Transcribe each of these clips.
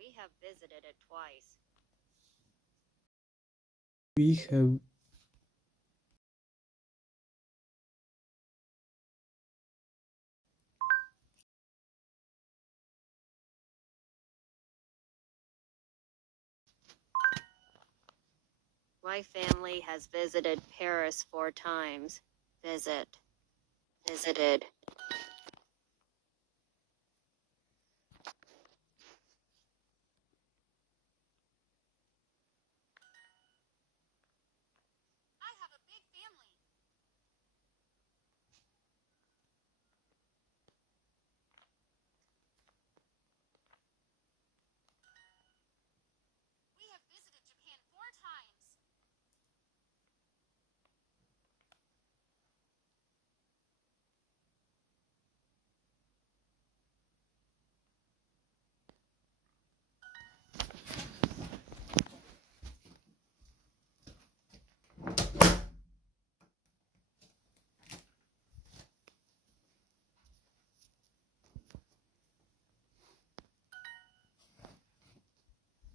We have visited it twice. We have My family has visited Paris 4 times. Visited. I have a big family. We have visited Japan 4 times.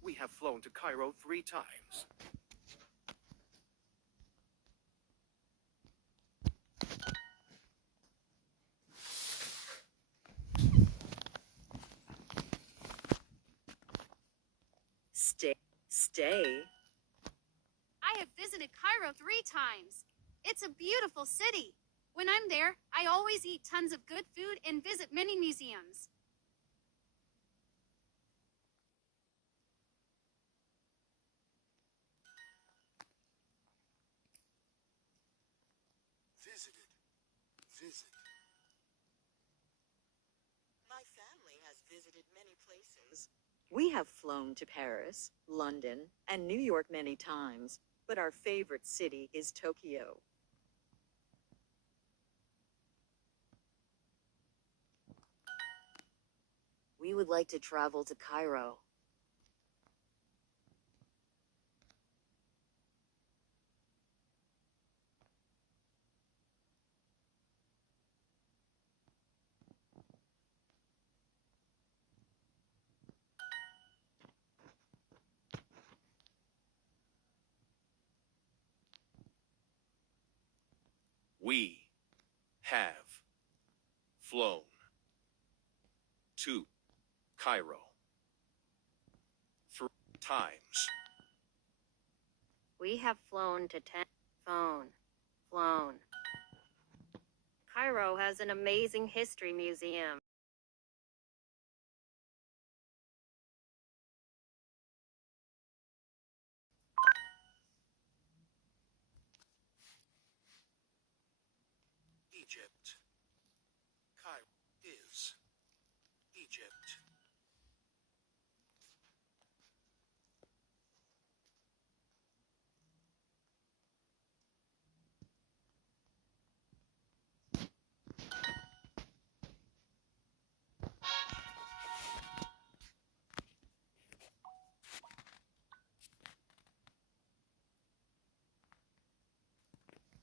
We have flown to Cairo 3 times. Stay. I have visited Cairo 3 times. It's a beautiful city. When I'm there, I always eat tons of good food and visit many museums. Visit. My family has visited many places. We have flown to Paris, London, and New York many times, but our favorite city is Tokyo. We would like to travel to Cairo. We have flown to Cairo 3 times. We have flown to flown. Cairo has an amazing history museum. Egypt.